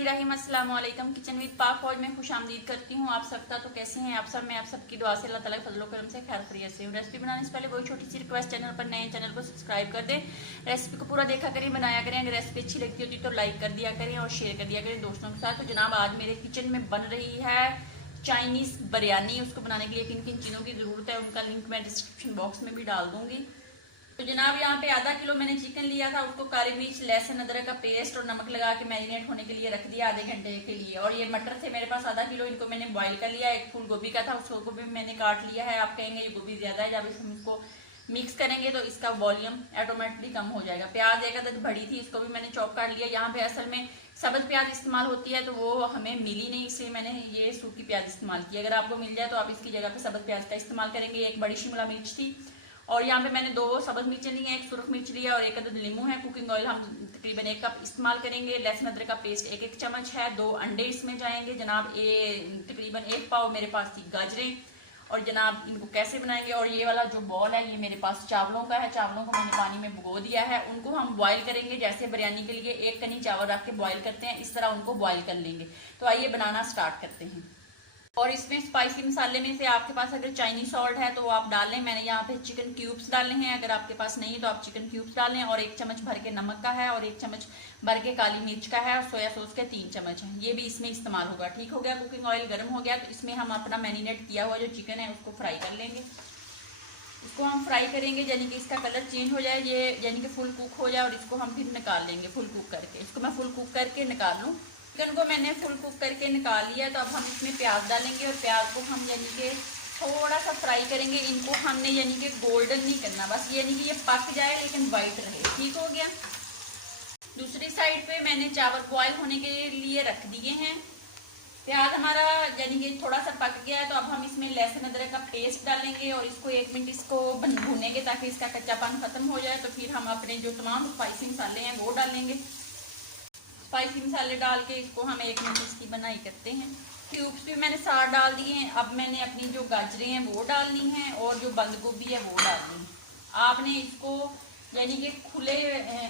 बिस्मिल्लाहिर्रहमानिर्रहीम। अस्सलाम वालेकुम। किचन विद पाक फौज में खुश आमदीद करती हूँ आप सबका। तो कैसे हैं आप सब? मैं आप सबकी दुआ से अल्लाह ताला के फजल करम से खैर खैरियत से हूँ। रेसिपी बनाने से पहले वही छोटी सी रिक्वेस्ट, चैनल पर नए चैनल को सब्सक्राइब कर दें, रेसिपी को पूरा देखा करें, बनाया करें। अगर रेसिपी अच्छी लगती होती तो लाइक कर दिया करें और शेयर कर दिया करें दोस्तों के साथ। तो जनाब आज मेरे किचन में बन रही है चाइनीज़ बिरयानी। उसको बनाने के लिए किन किन चीज़ों की ज़रूरत है उनका लिंक मैं डिस्क्रिप्शन बॉक्स में भी डाल दूँगी। तो जनाब यहाँ पे आधा किलो मैंने चिकन लिया था, उसको काली मिर्च, लहसुन, अदरक का पेस्ट और नमक लगा के मैरिनेट होने के लिए रख दिया आधे घंटे के लिए। और ये मटर थे मेरे पास आधा किलो, इनको मैंने बॉईल कर लिया। एक फूल गोभी का था, उसको भी मैंने काट लिया है। आप कहेंगे ये गोभी ज्यादा है, जब हम इसको मिक्स करेंगे तो इसका वॉल्यूम ऑटोमेटिकली कम हो जाएगा। प्याज एक अदद बड़ी थी, इसको भी मैंने चॉप काट लिया। यहाँ पे असल में सब्ज प्याज इस्तेमाल होती है तो वो हमें मिली नहीं, इसलिए मैंने ये सूखी प्याज इस्तेमाल की। अगर आपको मिल जाए तो आप इसकी जगह पे सब्ज प्याज का इस्तेमाल करेंगे। एक बड़ी शिमला मिर्च थी और यहाँ पे मैंने 2 सब्ज मिर्चें ली हैं, एक सुरख मिर्च लिया और एक अदद नींबू है। कुकिंग ऑयल हम तकरीबन 1 कप इस्तेमाल करेंगे। लहसुन अदरक का पेस्ट 1 चम्मच है। 2 अंडे इसमें जाएंगे जनाब। तकरीबन 1 पाव मेरे पास थी गाजरें। और जनाब इनको कैसे बनाएंगे, और ये वाला जो बॉल है ये मेरे पास चावलों का है। चावलों को मैंने पानी में भिगो दिया है, उनको हम बॉईल करेंगे। जैसे बिरयानी के लिए 1 कनी चावल रख के बॉईल करते हैं, इस तरह उनको बॉईल कर लेंगे। तो आइए बनाना स्टार्ट करते हैं। और इसमें स्पाइसी मसाले में से आपके पास अगर चाइनीज सॉल्ट है तो वो आप डाल लें। मैंने यहाँ पे चिकन क्यूब्स डाले हैं, अगर आपके पास नहीं है तो आप चिकन क्यूब्स डालें। और 1 चम्मच भर के नमक का है और 1 चम्मच भर के काली मिर्च का है और सोया सॉस के 3 चम्मच हैं, ये भी इसमें इस्तेमाल होगा। ठीक हो गया। कुकिंग ऑयल गर्म हो गया तो इसमें हम अपना मैरिनेट किया हुआ जो चिकन है उसको फ्राई कर लेंगे। इसको हम फ्राई करेंगे यानी कि इसका कलर चेंज हो जाए, ये यानी कि फुल कुक हो जाए, और इसको हम फिर निकाल लेंगे फुल कुक करके। इसको मैं फुल कुक करके निकाल लूँ। चिकन को मैंने फुल कुक करके निकाल लिया। तो अब हम इसमें प्याज डालेंगे और प्याज को हम यानी कि थोड़ा सा फ्राई करेंगे। इनको हमने यानी कि गोल्डन नहीं करना, बस यानी कि ये पक जाए लेकिन वाइट रहे। ठीक हो गया। दूसरी साइड पे मैंने चावल बॉयल होने के लिए रख दिए हैं। प्याज हमारा यानी कि थोड़ा सा पक गया है तो अब हम इसमें लहसुन अदरक का पेस्ट डालेंगे और इसको 1 मिनट इसको भूनेंगे ताकि इसका कच्चापन खत्म हो जाए। तो फिर हम अपने जो तमाम स्पाइसी मसाले हैं वो डालेंगे। स्पाइसी मसाले डाल के इसको हम 1 मिनट इसकी बनाई करते हैं। क्यूब्स भी मैंने 7 डाल दिए हैं। अब मैंने अपनी जो गाजरें हैं वो डालनी है और जो बंद गोभी है वो डालनी है। आपने इसको यानी कि खुले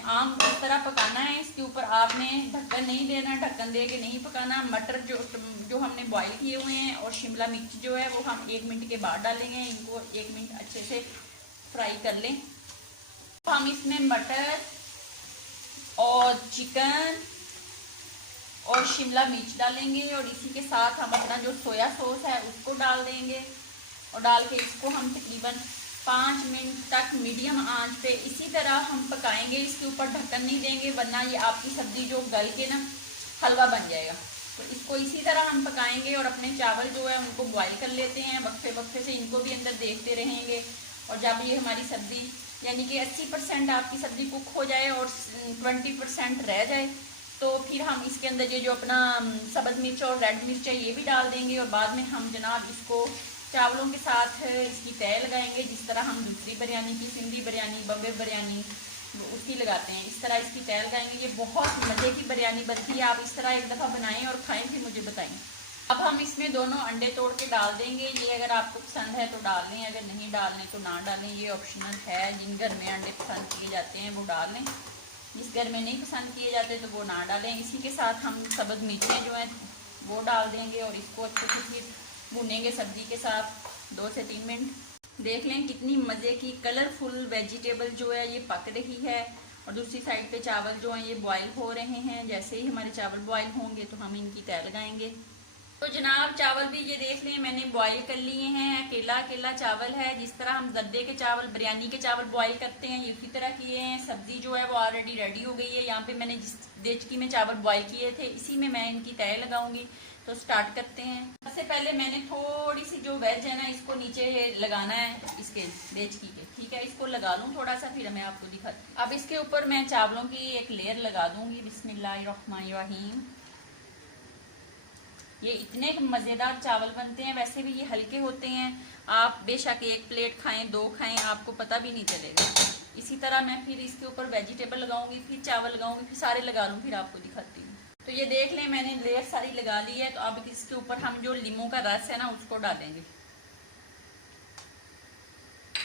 आम की तरह पकाना है। इसके ऊपर आपने ढक्कन नहीं देना, ढक्कन दे के नहीं पकाना। मटर जो हमने बॉईल किए हुए हैं और शिमला मिर्च जो है वो हम 1 मिनट के बाद डालेंगे। इनको 1 मिनट अच्छे से फ्राई कर लें। तो हम इसमें मटर और चिकन और शिमला मिर्च डालेंगे और इसी के साथ हम अपना जो सोया सॉस है उसको डाल देंगे। और डाल के इसको हम तकरीबन 5 मिनट तक मीडियम आंच पे इसी तरह हम पकाएंगे। इसके ऊपर ढक्कन नहीं देंगे वरना ये आपकी सब्जी जो गल के ना हलवा बन जाएगा। तो इसको इसी तरह हम पकाएंगे और अपने चावल जो है उनको बॉईल कर लेते हैं। वक्फे वक्फे से इनको भी अंदर देखते रहेंगे। और जब ये हमारी सब्जी यानी कि 80% आपकी सब्जी कुक हो जाए और 20% रह जाए तो फिर हम इसके अंदर ये जो अपना सब्ज मिर्च और रेड मिर्च है ये भी डाल देंगे। और बाद में हम जनाब इसको चावलों के साथ इसकी तय लगाएंगे, जिस तरह हम दूसरी बिरयानी की, सिंधी बिरयानी, बम्बे बिरयानी उसकी लगाते हैं, इस तरह इसकी तय लगाएंगे। ये बहुत मज़े की बिरयानी बनती है। आप इस तरह एक दफ़ा बनाएं और खाएं फिर मुझे बताएं। अब हम इसमें दोनों अंडे तोड़ के डाल देंगे। ये अगर आपको पसंद है तो डाल लें, अगर नहीं डालने तो ना डालें, ये ऑप्शनल है। जिन घर में अंडे पसंद किए जाते हैं वो डाल लें, जिस घर में नहीं पसंद किए जाते तो वो ना डालें। इसी के साथ हम सब्ज़ मिर्चें जो हैं वो डाल देंगे और इसको अच्छे से फिर भूनेंगे सब्ज़ी के साथ 2 से 3 मिनट। देख लें कितनी मज़े की कलरफुल वेजिटेबल जो है ये पक रही है। और दूसरी साइड पे चावल जो हैं ये बॉईल हो रहे हैं। जैसे ही हमारे चावल बॉईल होंगे तो हम इनकी तय लगाएंगे। तो जनाब चावल भी ये देख लें मैंने बॉईल कर लिए हैं। अकेला अकेला चावल है, जिस तरह हम गद्दे के चावल, बिरयानी के चावल बॉईल करते हैं ये उसी तरह किए हैं। सब्ज़ी जो है वो ऑलरेडी रेडी हो गई है। यहाँ पे मैंने जिस देचकी में चावल बॉईल किए थे इसी में मैं इनकी तय लगाऊंगी। तो स्टार्ट करते हैं। सबसे पहले मैंने थोड़ी सी जो वेज है ना इसको नीचे लगाना है इसके देचकी के। ठीक है, इसको लगा लूँ थोड़ा सा फिर मैं आपको दिखाती हूँ। अब इसके ऊपर मैं चावलों की एक लेयर लगा दूँगी। बिस्मिल्लाहिर्रहमानिर्रहीम। ये इतने मज़ेदार चावल बनते हैं, वैसे भी ये हल्के होते हैं। आप बेशक 1 प्लेट खाएं, 2 खाएं, आपको पता भी नहीं चलेगा। इसी तरह मैं फिर इसके ऊपर वेजिटेबल लगाऊंगी, फिर चावल लगाऊंगी, फिर सारे लगा लूँ फिर आपको दिखाती हूँ। तो ये देख लें मैंने लेयर सारी लगा ली है। तो अब इसके ऊपर हम जो नींबू का रस है ना उसको डालेंगे।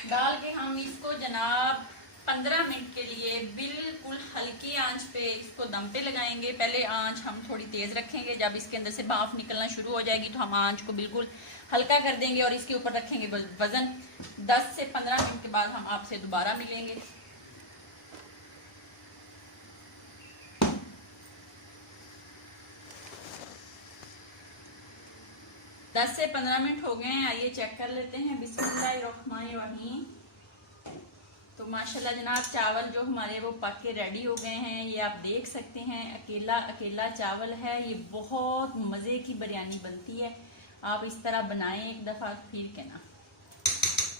डाल के हम इसको जनाब 15 मिनट के लिए बिल्कुल हल्की आंच पे इसको दम पे लगाएंगे। पहले आंच हम थोड़ी तेज रखेंगे, जब इसके अंदर से भाप निकलना शुरू हो जाएगी तो हम आंच को बिल्कुल हल्का कर देंगे और इसके ऊपर रखेंगे वजन। 10 से 15 मिनट के बाद हम आपसे दोबारा मिलेंगे। दस से 15 मिनट हो गए हैं, आइए चेक कर लेते हैं। बिस्मिल्लाहिर्रहमानिर्रहीम। तो माशाल्लाह जनाब चावल जो हमारे वो पक के रेडी हो गए हैं, ये आप देख सकते हैं। अकेला अकेला चावल है, ये बहुत मज़े की बिरयानी बनती है। आप इस तरह बनाएं एक दफ़ा, फिर कहना।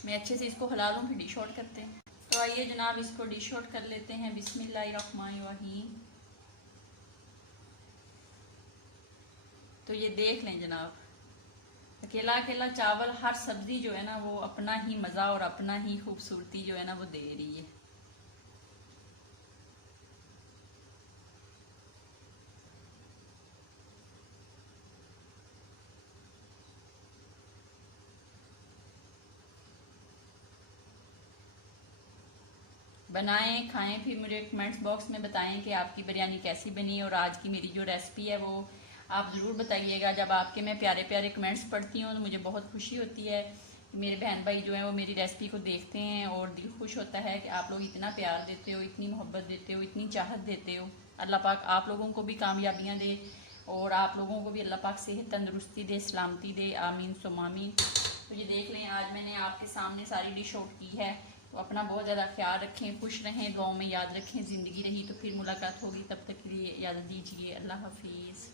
मैं अच्छे से इसको हिला लूँ फिर डिश आउट करते हैं। तो आइए जनाब इसको डिश आउट कर लेते हैं। बिस्मिल्लाहिर्रहमानिर्रहीम। तो ये देख लें जनाब, अकेला अकेला चावल, हर सब्जी जो है ना वो अपना ही मज़ा और अपना ही खूबसूरती जो है ना वो दे रही है। बनाएं, खाएं, फिर मुझे कमेंट्स बॉक्स में बताएं कि आपकी बिरयानी कैसी बनी। और आज की मेरी जो रेसिपी है वो आप ज़रूर बताइएगा। जब आपके मैं प्यारे प्यारे कमेंट्स पढ़ती हूँ तो मुझे बहुत खुशी होती है कि मेरे बहन भाई जो हैं वो मेरी रेसिपी को देखते हैं और दिल खुश होता है कि आप लोग इतना प्यार देते हो, इतनी मोहब्बत देते हो, इतनी चाहत देते हो। अल्लाह पाक आप लोगों को भी कामयाबियाँ दे और आप लोगों को भी अल्लाह पाक सेहत तंदुरुस्ती दे, सलामती दे, आमीन सुम्मा आमीन। तो ये देख लें, आज मैंने आपके सामने सारी डिश आउट की है। तो अपना बहुत ज़्यादा ख्याल रखें, खुश रहें, दुआओं में याद रखें। ज़िंदगी रही तो फिर मुलाकात होगी, तब तक के लिए इजाज़त दीजिए। अल्लाह हाफिज़।